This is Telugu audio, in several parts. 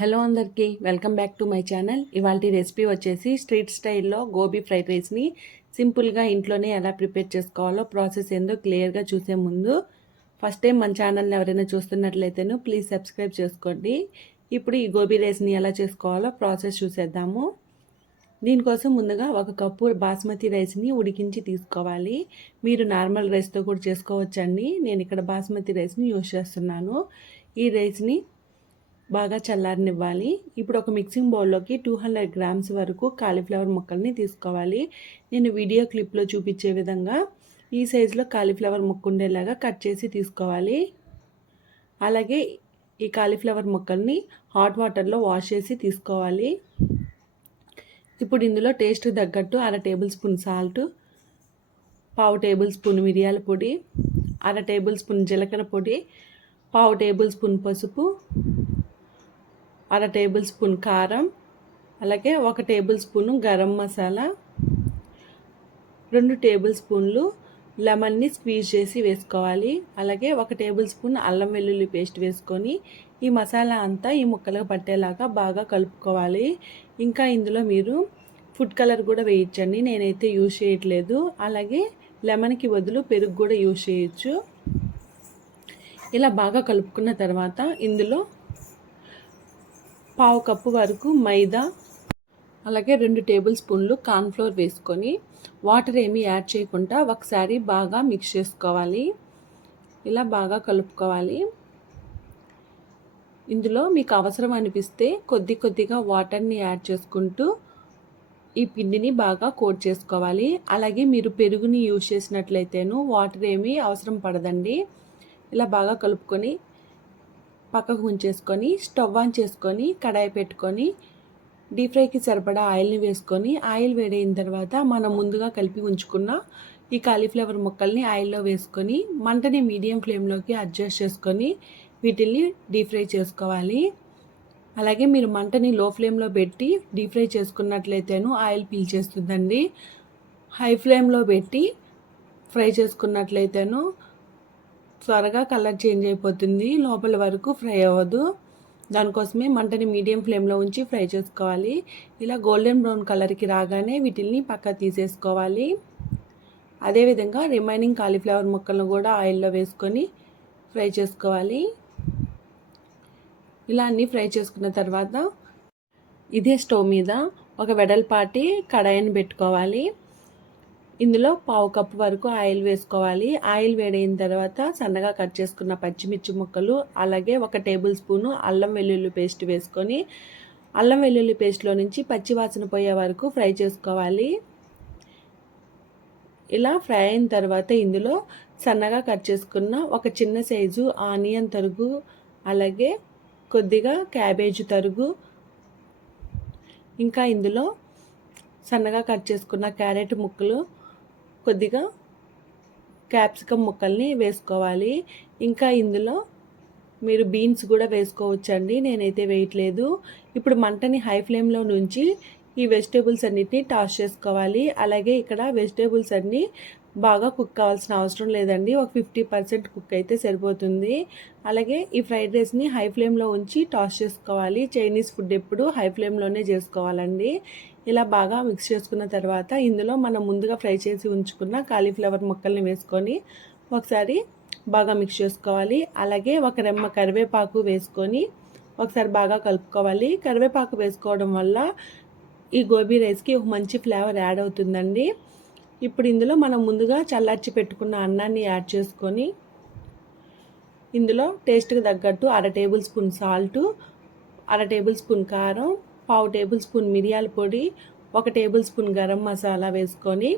హలో అందరికీ welcome back to my channel. ఇవాల్టి రెసిపీ వచ్చేసి స్ట్రీట్ స్టైల్లో గోబీ ఫ్రైడ్ రైస్ని సింపుల్గా ఇంట్లోనే ఎలా ప్రిపేర్ చేసుకోవాలో ప్రాసెస్ ఏందో క్లియర్గా చూసే ముందు ఫస్ట్ టైం మన ఛానల్ని ఎవరైనా చూస్తున్నట్లయితేను ప్లీజ్ సబ్స్క్రైబ్ చేసుకోండి. ఇప్పుడు ఈ గోబీ రైస్ని ఎలా చేసుకోవాలో ప్రాసెస్ చూసేద్దాము. దీనికోసం ముందుగా 1 కప్పు బాస్మతి రైస్ని ఉడికించి తీసుకోవాలి. మీరు నార్మల్ రైస్తో కూడా చేసుకోవచ్చండి. నేను ఇక్కడ బాస్మతి రైస్ని యూజ్ చేస్తున్నాను. ఈ రైస్ని బాగా చల్లారనివ్వాలి. ఇప్పుడు ఒక మిక్సింగ్ బౌల్లోకి 200 గ్రామ్స్ వరకు కాలీఫ్లవర్ ముక్కల్ని తీసుకోవాలి. నేను వీడియో క్లిప్లో చూపించే విధంగా ఈ సైజులో కాలీఫ్లవర్ ముక్క ఉండేలాగా కట్ చేసి తీసుకోవాలి. అలాగే ఈ కాలీఫ్లవర్ ముక్కల్ని హాట్ వాటర్లో వాష్ చేసి తీసుకోవాలి. ఇప్పుడు ఇందులో టేస్ట్ తగ్గట్టు 1/2 table spoon salt, 1/2 table spoon మిరియాల పొడి, 1/2 టేబుల్ స్పూన్ జీలకర్ర పొడి, 1/2 టేబుల్ స్పూన్ పసుపు, 1/2 టేబుల్ స్పూన్ కారం, అలాగే 1 table spoon garam masala, 2 table స్పూన్లు లెమన్ని స్క్వీజ్ చేసి వేసుకోవాలి. అలాగే 1 టేబుల్ స్పూన్ అల్లం వెల్లుల్లి పేస్ట్ వేసుకొని ఈ మసాలా అంతా ఈ ముక్కలకు పట్టేలాగా బాగా కలుపుకోవాలి. ఇంకా ఇందులో మీరు ఫుడ్ కలర్ కూడా వేయించండి, నేనైతే యూజ్ చేయట్లేదు. అలాగే లెమన్కి బదులు పెరుగు కూడా యూజ్ చేయొచ్చు. ఇలా బాగా కలుపుకున్న తర్వాత ఇందులో 1/2 కప్పు వరకు మైదా, అలాగే 2 టేబుల్ స్పూన్లు కార్న్ఫ్లోర్ వేసుకొని వాటర్ ఏమీ యాడ్ చేయకుండా ఒకసారి బాగా మిక్స్ చేసుకోవాలి. ఇలా బాగా కలుపుకోవాలి. ఇందులో మీకు అవసరం అనిపిస్తే కొద్దిగా వాటర్ని యాడ్ చేసుకుంటూ ఈ పిండిని బాగా కోట్ చేసుకోవాలి. అలాగే మీరు పెరుగుని యూజ్ చేసినట్లయితేను వాటర్ ఏమీ అవసరం పడదండి. ఇలా బాగా కలుపుకొని పక్కకు ఉంచేసుకొని స్టవ్ ఆన్ చేసుకొని కడాయి పెట్టుకొని డీప్ ఫ్రైకి సరిపడా ఆయిల్ని వేసుకొని ఆయిల్ వేడైన తర్వాత మనం ముందుగా కలిపి ఉంచుకున్న ఈ కాలీఫ్లవర్ ముక్కల్ని ఆయిల్లో వేసుకొని మంటని మీడియం ఫ్లేమ్లోకి అడ్జస్ట్ చేసుకొని వీటిల్ని డీప్ ఫ్రై చేసుకోవాలి. అలాగే మీరు మంటని లో ఫ్లేమ్లో పెట్టి డీప్ ఫ్రై చేసుకున్నట్లయితేను ఆయిల్ పీల్చేస్తుందండి. హై ఫ్లేమ్లో పెట్టి ఫ్రై చేసుకున్నట్లయితేను త్వరగా కలర్ చేంజ్ అయిపోతుంది, లోపల వరకు ఫ్రై అవ్వదు. దానికోసమే మంటని మీడియం ఫ్లేమ్లో ఉంచి ఫ్రై చేసుకోవాలి. ఇలా గోల్డెన్ బ్రౌన్ కలర్కి రాగానే వీటిల్ని పక్క తీసేసుకోవాలి. అదేవిధంగా రిమైనింగ్ కాలీఫ్లవర్ ముక్కలను కూడా ఆయిల్లో వేసుకొని ఫ్రై చేసుకోవాలి. ఇలా అన్నీ ఫ్రై చేసుకున్న తర్వాత ఇదే స్టవ్ మీద ఒక వెడల్పాటి కడాయిని పెట్టుకోవాలి. ఇందులో 1/2 కప్పు వరకు ఆయిల్ వేసుకోవాలి. ఆయిల్ వేడైన తర్వాత సన్నగా కట్ చేసుకున్న పచ్చిమిర్చి ముక్కలు, అలాగే 1 టేబుల్ స్పూను అల్లం వెల్లుల్లి పేస్ట్ వేసుకొని అల్లం వెల్లుల్లి పేస్ట్లో నుంచి పచ్చి వాసన పోయే వరకు ఫ్రై చేసుకోవాలి. ఇలా ఫ్రై అయిన తర్వాత ఇందులో సన్నగా కట్ చేసుకున్న ఒక చిన్న సైజు ఆనియన్ తరుగు, అలాగే కొద్దిగా క్యాబేజ్ తరుగు, ఇంకా ఇందులో సన్నగా కట్ చేసుకున్న క్యారెట్ ముక్కలు, కొద్దిగా క్యాప్సికమ్ ముక్కల్ని వేసుకోవాలి. ఇంకా ఇందులో మీరు బీన్స్ కూడా వేసుకోవచ్చండి, నేనైతే వేయట్లేదు. ఇప్పుడు మంటని హై ఫ్లేమ్లో నుంచి ఈ వెజిటేబుల్స్ అన్నిటిని టాస్ చేసుకోవాలి. అలాగే ఇక్కడ వెజిటేబుల్స్ అన్నీ బాగా కుక్ కావాల్సిన అవసరం లేదండి, ఒక 50% కుక్ అయితే సరిపోతుంది. అలాగే ఈ ఫ్రైడ్ రైస్ని హై ఫ్లేమ్లో ఉంచి టాస్ చేసుకోవాలి. చైనీస్ ఫుడ్ ఎప్పుడు హై ఫ్లేమ్లోనే చేసుకోవాలండి. ఇలా బాగా మిక్స్ చేసుకున్న తర్వాత ఇందులో మనం ముందుగా ఫ్రై చేసి ఉంచుకున్న కాలీఫ్లవర్ ముక్కల్ని వేసుకొని ఒకసారి బాగా మిక్స్ చేసుకోవాలి. అలాగే 1 రెమ్మ కరివేపాకు వేసుకొని ఒకసారి బాగా కలుపుకోవాలి. కరివేపాకు వేసుకోవడం వల్ల ఈ గోబీ రైస్కి ఒక మంచి ఫ్లేవర్ యాడ్ అవుతుందండి. ఇప్పుడు ఇందులో మనం ముందుగా చల్లార్చి పెట్టుకున్న అన్నాన్ని యాడ్ చేసుకొని ఇందులో టేస్ట్కి తగ్గట్టు 1/2 table spoon salt, 1/2 table spoon కారం, 1/2 టేబుల్ స్పూన్ మిరియాల పొడి, 1 టేబుల్ స్పూన్ గరం మసాలా వేసుకొని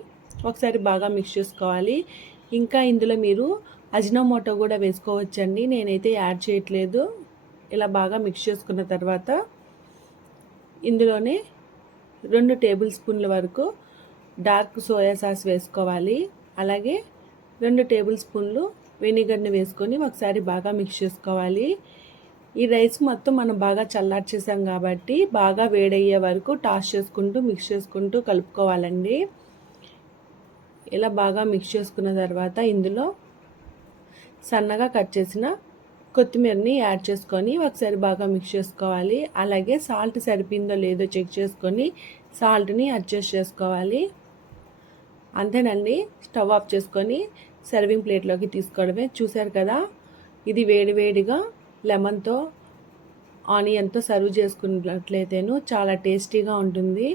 ఒకసారి బాగా మిక్స్ చేసుకోవాలి. ఇంకా ఇందులో మీరు అజినోమోటో కూడా వేసుకోవచ్చండి, నేనైతే యాడ్ చేయట్లేదు. ఇలా బాగా మిక్స్ చేసుకున్న తర్వాత ఇందులోనే 2 టేబుల్ స్పూన్ల వరకు డార్క్ సోయా సాస్ వేసుకోవాలి. అలాగే 2 టేబుల్ స్పూన్లు వెనిగర్ని వేసుకొని ఒకసారి బాగా మిక్స్ చేసుకోవాలి. ఈ రైస్ మొత్తం మనం బాగా చల్లార్చేసాం కాబట్టి బాగా వేడయ్యే వరకు టాస్ చేసుకుంటూ మిక్స్ చేసుకుంటూ కలుపుకోవాలండి. ఇలా బాగా మిక్స్ చేసుకున్న తర్వాత ఇందులో సన్నగా కట్ చేసిన కొత్తిమీరని యాడ్ చేసుకొని ఒకసారి బాగా మిక్స్ చేసుకోవాలి. అలాగే సాల్ట్ సరిపోయిందో లేదో చెక్ చేసుకొని సాల్ట్ని అడ్జస్ట్ చేసుకోవాలి. అంతేనండి, స్టవ్ ఆఫ్ చేసుకొని సర్వింగ్ ప్లేట్లోకి తీసుకోవడమే. చూశారు కదా, ఇది వేడివేడిగా లెమన్తో ఆనియన్తో సర్వ్ చేసుకున్నట్లయితేను చాలా టేస్టీగా ఉంటుంది.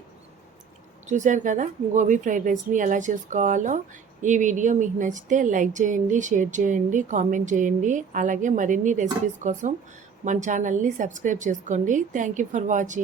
చూశారు కదా గోబీ ఫ్రైడ్ రైస్ని ఎలా చేసుకోవాలో. ఈ వీడియో మీకు నచ్చితే లైక్ చేయండి, షేర్ చేయండి, కామెంట్ చేయండి. అలాగే మరిన్ని రెసిపీస్ కోసం మన ఛానల్ని సబ్స్క్రైబ్ చేసుకోండి. Thank you for watching.